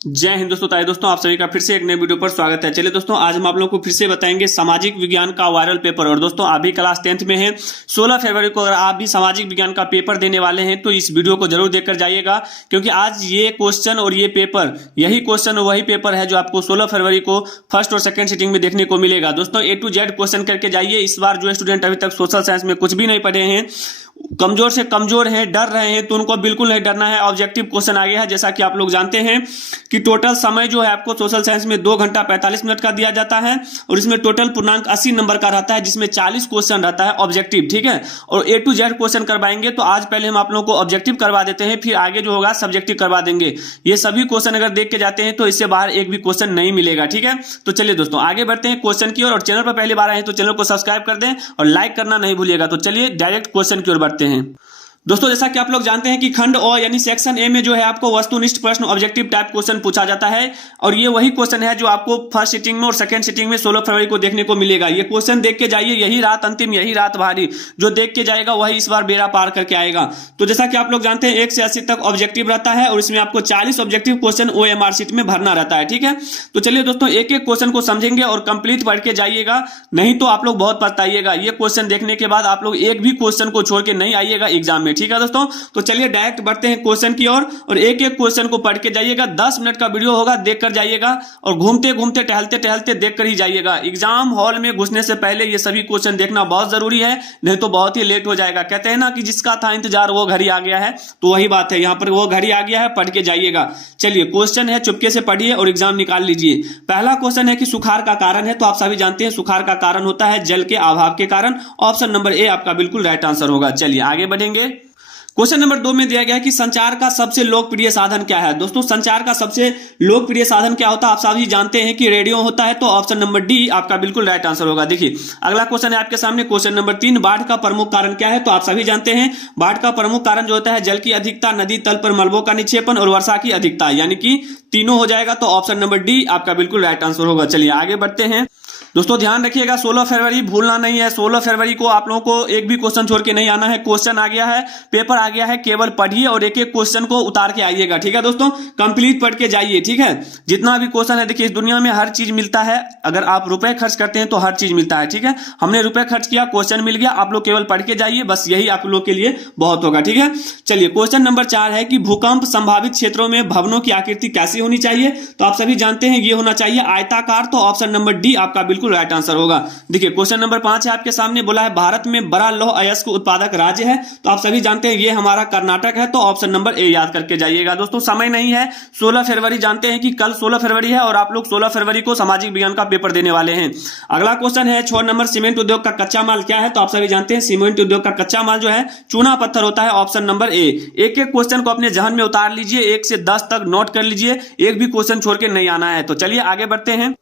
जय हिंद दोस्तों। ताए दोस्तों, आप सभी का फिर से एक नए वीडियो पर स्वागत है। चलिए दोस्तों, आज हम आप लोगों को फिर से बताएंगे सामाजिक विज्ञान का वायरल पेपर। और दोस्तों, आप भी क्लास 10th में हैं, 16 फरवरी को अगर आप भी सामाजिक विज्ञान का पेपर देने वाले हैं तो इस वीडियो को जरूर देखकर जाइएगा, क्योंकि आज ये क्वेश्चन और ये पेपर, यही क्वेश्चन और वही पेपर है जो आपको 16 फरवरी को फर्स्ट और सेकंड सिटिंग में देखने को मिलेगा। दोस्तों, A to Z क्वेश्चन करके जाइए। इस बार जो स्टूडेंट अभी तक सोशल साइंस में कुछ भी नहीं पढ़े हैं, कमजोर से कमजोर हैं, डर रहे हैं, तो उनको बिल्कुल नहीं डरना है। ऑब्जेक्टिव क्वेश्चन आ गया है। जैसा कि आप लोग जानते हैं कि टोटल समय जो है आपको सोशल साइंस में 2 घंटा 45 मिनट का दिया जाता है, और इसमें टोटल पूर्णांक 80 नंबर का रहता है, जिसमें 40 क्वेश्चन रहता है ऑब्जेक्टिव। ठीक है, और A to Z क्वेश्चन करवाएंगे। तो आज पहले हम आप लोगों को ऑब्जेक्टिव करवा देते हैं, फिर आगे जो होगा सब्जेक्टिव करवा देंगे। ये सभी क्वेश्चन अगर देख के जाते हैं तो इससे बाहर एक भी क्वेश्चन नहीं मिलेगा। ठीक है, तो चलिए दोस्तों आगे बढ़ते हैं क्वेश्चन की ओर। और चैनल पर पहली बार आए हैं तो चैनल को सब्सक्राइब कर दें और लाइक करना नहीं भूलिएगा। तो चलिए डायरेक्ट क्वेश्चन की ओर बढ़ते हैं। दोस्तों, जैसा कि आप लोग जानते हैं कि खंड ओ यानी सेक्शन ए में जो है आपको वस्तुनिष्ठ प्रश्न ऑब्जेक्टिव टाइप क्वेश्चन पूछा जाता है, और ये वही क्वेश्चन है जो आपको फर्स्ट सिटिंग में और सेकंड सिटिंग में 16 फरवरी को देखने को मिलेगा। ये क्वेश्चन देख के जाइए, यही रात अंतिम, यही रात भारी। जो देख के जाएगा वही इस बार बेड़ा पार करके आएगा। तो जैसा कि आप लोग जानते हैं 1 से 80 तक ऑब्जेक्टिव रहता है, और इसमें आपको 40 ऑब्जेक्टिव क्वेश्चन OMR शीट में भरना रहता है। ठीक है, तो चलिए दोस्तों एक एक क्वेश्चन को समझेंगे और कंप्लीट पढ़ के जाइएगा, नहीं तो आप लोग बहुत पछताइएगा। ये क्वेश्चन देखने के बाद आप लोग एक भी क्वेश्चन को छोड़ के नहीं आइएगा एग्जाम में। ठीक है दोस्तों, तो चलिए डायरेक्ट बढ़ते हैं क्वेश्चन की ओर, और एक एक क्वेश्चन को पढ़ के जाइएगा। 10 मिनट का वीडियो होगा, देख कर जाइएगा, और घूमते घूमते टहलते टहलते देख कर ही जाइएगा। एग्जाम हॉल में घुसने से पहले ये सभी क्वेश्चन देखना बहुत जरूरी है, नहीं तो बहुत ही लेट हो जाएगा। कहते हैं ना कि जिसका था इंतजार वो घड़ी आ गया है, तो वही बात है, यहाँ पर वो घड़ी आ गया है, पढ़ के जाइएगा। चलिए क्वेश्चन है, चुपके से पढ़िए और एग्जाम निकाल लीजिए। पहला क्वेश्चन है कि सुखाड़ का कारण है, तो आप सभी जानते हैं सुखाड़ का कारण होता है जल के अभाव के कारण। ऑप्शन नंबर ए आपका बिल्कुल राइट आंसर होगा। चलिए आगे बढ़ेंगे। क्वेश्चन नंबर 2 में दिया गया है कि संचार का सबसे लोकप्रिय साधन क्या है। दोस्तों, संचार का सबसे लोकप्रिय साधन क्या होता है, आप सभी जानते हैं कि रेडियो होता है। तो ऑप्शन नंबर डी आपका बिल्कुल राइट आंसर होगा। देखिए अगला क्वेश्चन है आपके सामने, क्वेश्चन नंबर 3, बाढ़ का प्रमुख कारण क्या है। तो आप सभी जानते हैं बाढ़ का प्रमुख कारण जो होता है जल की अधिकता, नदी तल पर मलबों का निक्षेपण और वर्षा की अधिकता, यानी कि तीनों हो जाएगा। तो ऑप्शन नंबर डी आपका बिल्कुल राइट आंसर होगा। चलिए आगे बढ़ते हैं। दोस्तों ध्यान रखिएगा, 16 फरवरी भूलना नहीं है। 16 फरवरी को आप लोगों को एक भी क्वेश्चन छोड़ के नहीं आना है। क्वेश्चन आ गया है, पेपर आ गया है, केवल पढ़िए और एक एक क्वेश्चन को उतार के आइएगा। ठीक है दोस्तों, कंप्लीट पढ़ के जाइए। ठीक है, जितना भी क्वेश्चन है, देखिए इस दुनिया में हर चीज मिलता है। अगर आप रुपए खर्च करते हैं तो हर चीज मिलता है। ठीक है, हमने रुपए खर्च किया, क्वेश्चन मिल गया, आप लोग केवल पढ़ के जाइए, बस यही आप लोग के लिए बहुत होगा। ठीक है, चलिए क्वेश्चन नंबर 4 है कि भूकंप संभावित क्षेत्रों में भवनों की आकृति कैसी होनी चाहिए। तो आप सभी जानते हैं ये होना चाहिए आयताकार। तो ऑप्शन नंबर डी आपका बिल्कुल राइट आंसर होगा। देखिए क्वेश्चन नंबर 5 है आपके सामने, बोला है भारत में बड़ा लौह अयस्क उत्पादक राज्य है। तो आप सभी जानते हैं ये हमारा कर्नाटक है। तो ऑप्शन नंबर ए याद करके जाइएगा। दोस्तों समय नहीं है, 16 फरवरी जानते हैं कि कल 16 फरवरी है, और आप लोग 16 फरवरी को सामाजिक विज्ञान का पेपर देने वाले हैं। अगला क्वेश्चन है 6 नंबर, सीमेंट उद्योग का कच्चा माल क्या है। तो आप सभी जानते हैं सीमेंट उद्योग का कच्चा माल जो है चूना पत्थर होता है। Option number A. एक एक क्वेश्चन को अपने जहन में उतार लीजिए, 1 से 10 तक नोट कर लीजिए, एक भी क्वेश्चन छोड़ के नहीं आना है। तो चलिए आगे बढ़ते हैं।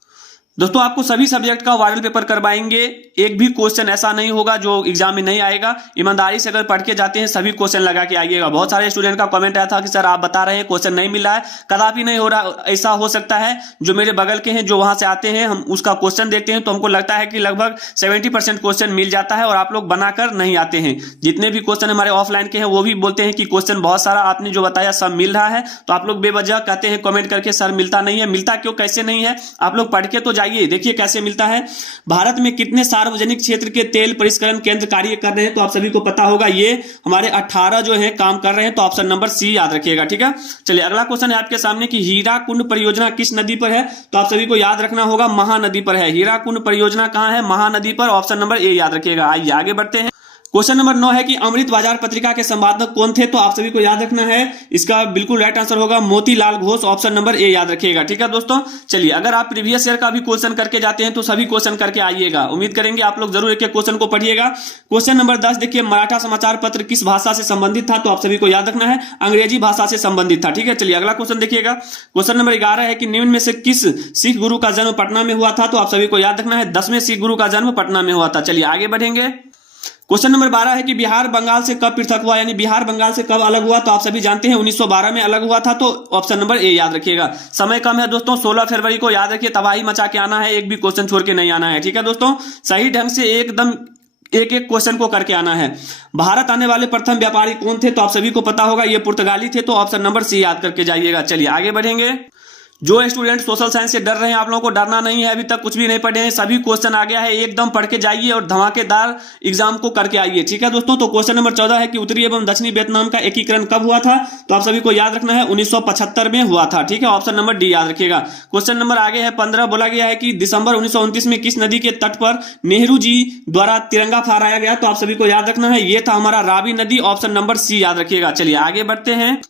दोस्तों आपको सभी सब्जेक्ट का वायरल पेपर करवाएंगे, एक भी क्वेश्चन ऐसा नहीं होगा जो एग्जाम में नहीं आएगा। ईमानदारी से अगर पढ़ के जाते हैं सभी क्वेश्चन लगा के आइएगा। बहुत सारे स्टूडेंट का कमेंट आया था कि सर आप बता रहे हैं क्वेश्चन नहीं मिल रहा है, कदापि नहीं हो रहा। ऐसा हो सकता है जो मेरे बगल के हैं, जो वहां से आते हैं, हम उसका क्वेश्चन देखते हैं तो हमको लगता है कि लगभग 70% क्वेश्चन मिल जाता है, और आप लोग बनाकर नहीं आते हैं। जितने भी क्वेश्चन हमारे ऑफलाइन के हैं वो भी बोलते हैं कि क्वेश्चन बहुत सारा आपने जो बताया सब मिल रहा है, तो आप लोग बेवजह कहते हैं कमेंट करके सर मिलता नहीं है। मिलता क्यों, कैसे नहीं है, आप लोग पढ़ के तो जाइए, देखिए कैसे मिलता है। भारत में कितने सार्वजनिक क्षेत्र के तेल परिष्करण केंद्र कार्य कर रहे हैं। तो आप सभी को पता होगा ये हमारे 18 जो है काम कर रहे हैं। तो ऑप्शन नंबर सी याद रखिएगा। ठीक है, चलिए अगला क्वेश्चन है आपके सामने कि हीराकुंड परियोजना किस नदी पर है। तो आप सभी को याद रखना होगा महानदी पर है। हीराकुंड परियोजना कहां है, महानदी पर। ऑप्शन नंबर ए याद रखिएगा। आइए आगे बढ़ते हैं। क्वेश्चन नंबर 9 है कि अमृत बाजार पत्रिका के संपादक कौन थे। तो आप सभी को याद रखना है, इसका बिल्कुल राइट आंसर होगा Motilal Ghosh. Option number A याद रखिएगा। ठीक है दोस्तों, चलिए अगर आप प्रीवियस ईयर का भी क्वेश्चन करके जाते हैं तो सभी क्वेश्चन करके आइएगा। उम्मीद करेंगे आप लोग जरूर एक एक क्वेश्चन को पढ़िएगा। क्वेश्चन नंबर 10 देखिए, मराठा समाचार पत्र किस भाषा से संबंधित था। तो आप सभी को याद रखना है अंग्रेजी भाषा से संबंधित था। ठीक है, चलिए अगला क्वेश्चन देखिएगा। क्वेश्चन नंबर 11 है कि निम्न में से किस सिख गुरु का जन्म पटना में हुआ था। तो आप सभी को याद रखना है 10वें सिख गुरु का जन्म पटना में हुआ था। चलिए आगे बढ़ेंगे। क्वेश्चन नंबर 12 है कि बिहार बंगाल से कब पृथक हुआ, यानी बिहार बंगाल से कब अलग हुआ। तो आप सभी जानते हैं 1912 में अलग हुआ था। तो ऑप्शन नंबर ए याद रखिएगा। समय कम है दोस्तों, 16 फरवरी को याद रखिए, तबाही मचा के आना है, एक भी क्वेश्चन छोड़ के नहीं आना है। ठीक है दोस्तों, सही ढंग से एकदम एक एक क्वेश्चन को करके आना है। भारत आने वाले प्रथम व्यापारी कौन थे। तो आप सभी को पता होगा ये पुर्तगाली थे। तो ऑप्शन नंबर सी याद करके जाइएगा। चलिए आगे बढ़ेंगे। जो स्टूडेंट सोशल साइंस से डर रहे हैं, आप लोगों को डरना नहीं है, अभी तक कुछ भी नहीं पढ़े हैं, सभी क्वेश्चन आ गया है, एकदम पढ़ के जाइए और धमाकेदार एग्जाम को करके आइए। ठीक है दोस्तों, तो क्वेश्चन नंबर 14 है कि उत्तरी एवं दक्षिणी वियतनाम का एकीकरण कब हुआ था? तो आप सभी को याद रखना है 1975 में हुआ था। ठीक है, ऑप्शन नंबर डी याद रखिएगा। क्वेश्चन नंबर आगे है 15, बोला गया है कि दिसंबर 1929 में किस नदी के तट पर नेहरू जी द्वारा तिरंगा फहराया गया? तो आप सभी को याद रखना है, यह था हमारा रावी नदी, ऑप्शन नंबर सी याद रखिएगा। चलिए आगे बढ़ते हैं।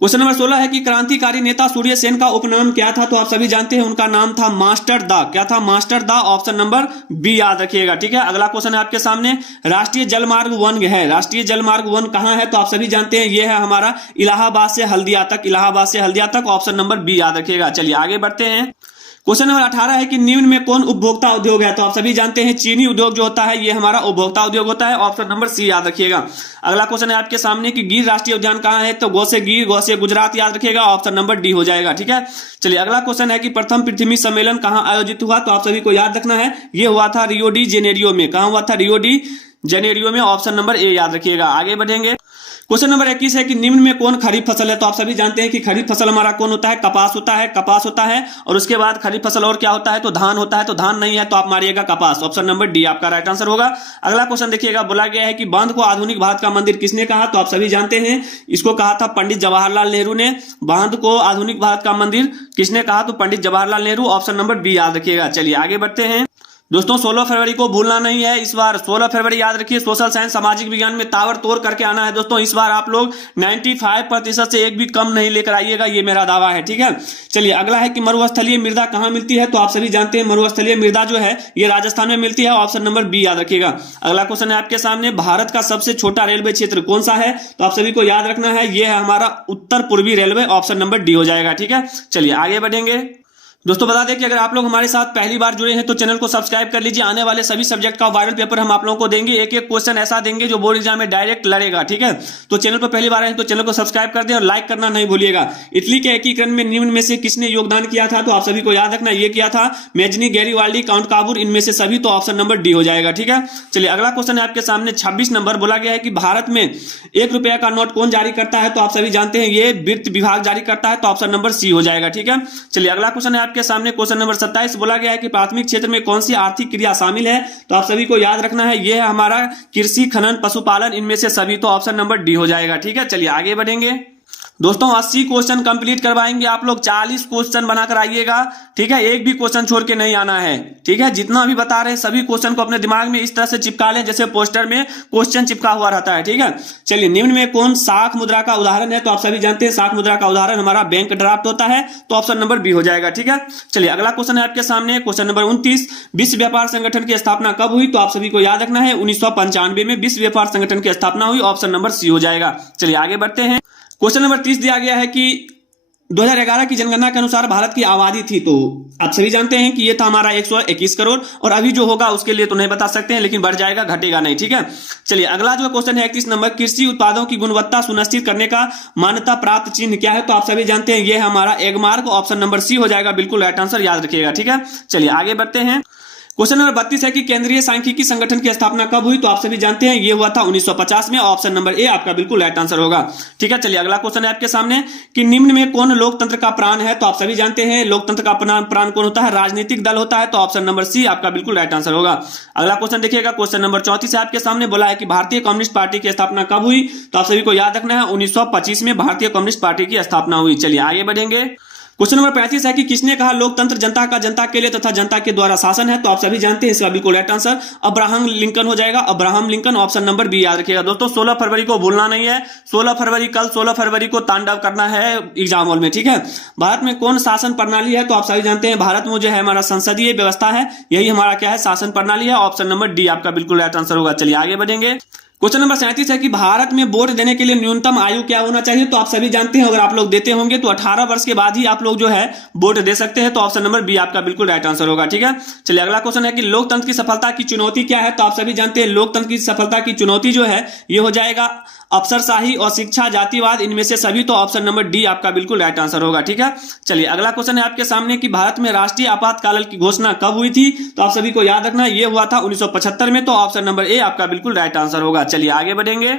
क्वेश्चन नंबर 16 है कि क्रांतिकारी नेता सूर्य सेन का उपनाम क्या था? तो आप सभी जानते हैं उनका नाम था मास्टर दा। क्या था? मास्टर दा, ऑप्शन नंबर बी याद रखिएगा। ठीक है, अगला क्वेश्चन है आपके सामने, राष्ट्रीय जलमार्ग 1 है, राष्ट्रीय जलमार्ग 1 कहां है? तो आप सभी जानते हैं यह है हमारा इलाहाबाद से हल्दिया तक, इलाहाबाद से हल्दिया तक, ऑप्शन नंबर बी याद रखिएगा। चलिए आगे बढ़ते हैं। क्वेश्चन नंबर 18 है कि निम्न में कौन उपभोक्ता उद्योग है? तो आप सभी जानते हैं चीनी उद्योग जो होता है ये हमारा उपभोक्ता उद्योग होता है, ऑप्शन नंबर सी याद रखिएगा। अगला क्वेश्चन है आपके सामने कि गिर राष्ट्रीय उद्यान कहां है? तो गो से गिर, गो से गुजरात याद रखिएगा, ऑप्शन नंबर डी हो जाएगा। ठीक है, चलिए अगला क्वेश्चन है कि प्रथम पृथ्वी सम्मेलन कहां आयोजित हुआ? तो आप सभी को याद रखना है, ये हुआ था रियो डी जेनेरियो में। कहां हुआ था? रियो डी जेनेरियो में, ऑप्शन नंबर ए याद रखिएगा। आगे बढ़ेंगे। क्वेश्चन नंबर 21 है कि निम्न में कौन खरीफ फसल है? तो आप सभी जानते हैं कि खरीफ फसल हमारा कौन होता है? कपास होता है, कपास होता है। और उसके बाद खरीफ फसल और क्या होता है? तो धान होता है। तो धान नहीं है तो आप मारिएगा कपास, ऑप्शन नंबर डी आपका राइट आंसर होगा। अगला क्वेश्चन देखिएगा, बोला गया है कि बांध को आधुनिक भारत का मंदिर किसने कहा? तो आप सभी जानते हैं इसको कहा था पंडित जवाहरलाल नेहरू ने। बांध को आधुनिक भारत का मंदिर किसने कहा? तो Pandit Jawaharlal Nehru, option number B याद रखिएगा। चलिए आगे बढ़ते हैं। दोस्तों 16 फरवरी को भूलना नहीं है, इस बार 16 फरवरी याद रखिए, सोशल साइंस सामाजिक विज्ञान में ताबड़तोड़ करके आना है दोस्तों। इस बार आप लोग 95% से एक भी कम नहीं लेकर आइएगा, ये मेरा दावा है। ठीक है, चलिए अगला है कि मरुस्थलीय मृदा कहां मिलती है? तो आप सभी जानते हैं मरुस्थलीय मृदा जो है ये राजस्थान में मिलती है, ऑप्शन नंबर बी याद रखिएगा। अगला क्वेश्चन है आपके सामने, भारत का सबसे छोटा रेलवे क्षेत्र कौन सा है? तो आप सभी को याद रखना है, यह है हमारा उत्तर पूर्वी रेलवे, ऑप्शन नंबर डी हो जाएगा। ठीक है, चलिए आगे बढ़ेंगे। दोस्तों बता दें कि अगर आप लोग हमारे साथ पहली बार जुड़े हैं तो चैनल को सब्सक्राइब कर लीजिए। आने वाले सभी सब्जेक्ट का वायरल पेपर हम आप लोगों को देंगे, एक एक क्वेश्चन ऐसा देंगे जो बोर्ड एग्जाम में डायरेक्ट लड़ेगा। ठीक है, तो चैनल पर पहली बार आए तो चैनल को सब्सक्राइब कर दें और लाइक करना नहीं भूलिएगा। इटली के एकीकरण में निम्न में से किसने योगदान किया था? तो आप सभी को याद रखना, ये किया था मैजनी, गैरीवाल्डी, काउंट काबूर, इनमें से सभी, तो ऑप्शन नंबर डी हो जाएगा। ठीक है, चलिए अगला क्वेश्चन है आपके सामने 26 नंबर, बोला गया है कि भारत में 1 रुपया का नोट कौन जारी करता है? तो आप सभी जानते हैं ये वित्त विभाग जारी करता है, तो ऑप्शन नंबर सी हो जाएगा। ठीक है, चलिए अगला क्वेश्चन है आपके सामने, क्वेश्चन नंबर 27, बोला गया है कि प्राथमिक क्षेत्र में कौन सी आर्थिक क्रिया शामिल है? तो आप सभी को याद रखना है, यह है हमारा कृषि, खनन, पशुपालन, इनमें से सभी, तो ऑप्शन नंबर डी हो जाएगा। ठीक है, चलिए आगे बढ़ेंगे। दोस्तों 80 क्वेश्चन कंप्लीट करवाएंगे, आप लोग 40 क्वेश्चन बनाकर आइएगा। ठीक है, एक भी क्वेश्चन छोड़ के नहीं आना है। ठीक है, जितना भी बता रहे हैं सभी क्वेश्चन को अपने दिमाग में इस तरह से चिपका लें जैसे पोस्टर में क्वेश्चन चिपका हुआ रहता है। ठीक है, चलिए निम्न में कौन साख मुद्रा का उदाहरण है? तो आप सभी जानते हैं साख मुद्रा का उदाहरण हमारा बैंक ड्राफ्ट होता है, तो ऑप्शन नंबर बी हो जाएगा। ठीक है, चलिए अगला क्वेश्चन है आपके सामने, क्वेश्चन नंबर 29, विश्व व्यापार संगठन की स्थापना कब हुई? तो आप सभी को याद रखना है 1995 में विश्व व्यापार संगठन की स्थापना हुई, ऑप्शन नंबर सी हो जाएगा। चलिए आगे बढ़ते हैं। क्वेश्चन नंबर 30 दिया गया है कि 2011 की जनगणना के अनुसार भारत की आबादी थी, तो आप सभी जानते हैं कि ये था हमारा 121 करोड़, और अभी जो होगा उसके लिए तो नहीं बता सकते हैं, लेकिन बढ़ जाएगा, घटेगा नहीं। ठीक है, चलिए अगला जो क्वेश्चन है 31 नंबर, कृषि उत्पादों की गुणवत्ता सुनिश्चित करने का मान्यता प्राप्त चिन्ह क्या है? तो आप सभी जानते हैं ये है हमारा एगमार्क, ऑप्शन नंबर सी हो जाएगा, बिल्कुल राइट आंसर याद रखिएगा। ठीक है, चलिए आगे बढ़ते हैं। क्वेश्चन नंबर 32 है कि केंद्रीय सांख्यिकी संगठन की स्थापना कब हुई? तो आप सभी जानते हैं ये हुआ था 1950 में, ऑप्शन नंबर ए आपका बिल्कुल राइट आंसर होगा। ठीक है, चलिए अगला क्वेश्चन है आपके सामने कि निम्न में कौन लोकतंत्र का प्राण है? तो आप सभी जानते हैं लोकतंत्र का प्राण कौन होता है? राजनीतिक दल होता है, तो ऑप्शन नंबर सी आपका बिल्कुल राइट आंसर होगा। अगला क्वेश्चन देखिएगा, क्वेश्चन नंबर 34 है आपके सामने, बोला है कि भारतीय कम्युनिस्ट पार्टी की स्थापना कब हुई? तो आप सभी को याद रखना है 1925 में भारतीय कम्युनिस्ट पार्टी की स्थापना हुई। चलिए आगे बढ़ेंगे। क्वेश्चन नंबर 35 है कि किसने कहा लोकतंत्र जनता का जनता के लिए तथा जनता के द्वारा शासन है? तो आप सभी जानते हैं इसका बिल्कुल राइट आंसर अब्राहम लिंकन हो जाएगा, Abraham Lincoln, option number B याद रखिएगा। दोस्तों 16 फरवरी को भूलना नहीं है, 16 फरवरी कल 16 फरवरी को तांडव करना है एग्जाम हॉल में। ठीक है, भारत में कौन शासन प्रणाली है? तो आप सभी जानते हैं भारत में जो है हमारा संसदीय व्यवस्था है, यही हमारा क्या है? शासन प्रणाली है, ऑप्शन नंबर डी आपका बिल्कुल राइट आंसर होगा। चलिए आगे बढ़ेंगे। क्वेश्चन नंबर 37 है कि भारत में वोट देने के लिए न्यूनतम आयु क्या होना चाहिए? तो आप सभी जानते हैं अगर आप लोग देते होंगे तो 18 वर्ष के बाद ही आप लोग जो है वोट दे सकते हैं, तो ऑप्शन नंबर बी आपका बिल्कुल राइट आंसर होगा। ठीक है, चलिए अगला क्वेश्चन है कि लोकतंत्र की सफलता की चुनौती क्या है? तो आप सभी जानते हैं लोकतंत्र की सफलता की चुनौती जो है ये हो जाएगा अफसरशाही और शिक्षा, जातिवाद, इनमें से सभी, तो ऑप्शन नंबर डी आपका बिल्कुल राइट आंसर होगा। ठीक है, चलिए अगला क्वेश्चन है आपके सामने कि भारत में राष्ट्रीय आपातकाल की घोषणा कब हुई थी? तो आप सभी को याद रखना ये हुआ था 1975 में, तो ऑप्शन नंबर ए आपका बिल्कुल राइट आंसर होगा। चलिए आगे बढ़ेंगे।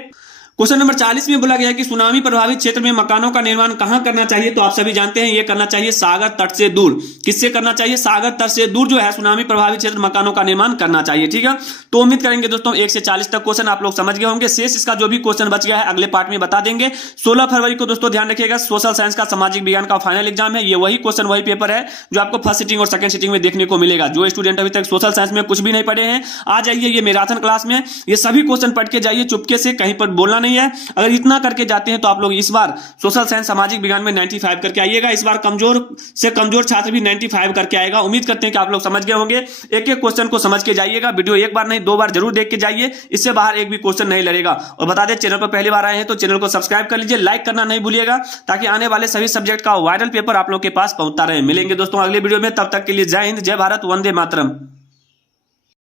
क्वेश्चन नंबर 40 में बोला गया है कि सुनामी प्रभावित क्षेत्र में मकानों का निर्माण कहां करना चाहिए। तो आप सभी जानते हैं ये करना चाहिए सागर तट से दूर। किससे करना चाहिए? सागर तट से दूर जो है सुनामी प्रभावित क्षेत्र मकानों का निर्माण करना चाहिए। ठीक है, तो उम्मीद करेंगे दोस्तों 1 से 40 तक क्वेश्चन आप लोग समझ गए होंगे। शेष इसका जो भी क्वेश्चन बच गया है अगले पार्ट में बता देंगे। 16 फरवरी को दोस्तों ध्यान रखिएगा सोशल साइंस का सामाजिक विज्ञान का फाइनल एग्जाम है। ये वही क्वेश्चन वही पेपर है जो आपको फर्स्ट सिटिंग और सेकंड सिटिंग में देखने को मिलेगा। जो स्टूडेंट अभी तक सोशल साइंस में कुछ भी नहीं पढ़े हैं आ जाइए ये मैराथन क्लास में, ये सभी क्वेश्चन पढ़ के जाइए चुपके से, कहीं पर बोलना नहीं है। अगर इतना करके जाते हैं तो आप लोग इस बार सोशल साइंस सामाजिक विज्ञान में 95 करके आइएगा। इस बार कमजोर से कमजोर छात्र भी 95 करके आएगा। उम्मीद करते हैं कि आप लोग समझ गए होंगे। एक एक क्वेश्चन को समझ के जाइएगा। वीडियो एक बार नहीं 2 बार जरूर देख के जाइए, इससे बाहर एक भी क्वेश्चन नहीं लड़ेगा। और बता दें चैनल पर पहली बार आए हैं तो चैनल को सब्सक्राइब कर लीजिए, लाइक करना नहीं भूलिएगा ताकि आने वाले सभी सब्जेक्ट का वायरल पेपर आप लोग के पास पहुंचता रहे। मिलेंगे दोस्तों अगले वीडियो में, तब तक के लिए जय हिंद, जय भारत, वंदे मातरम।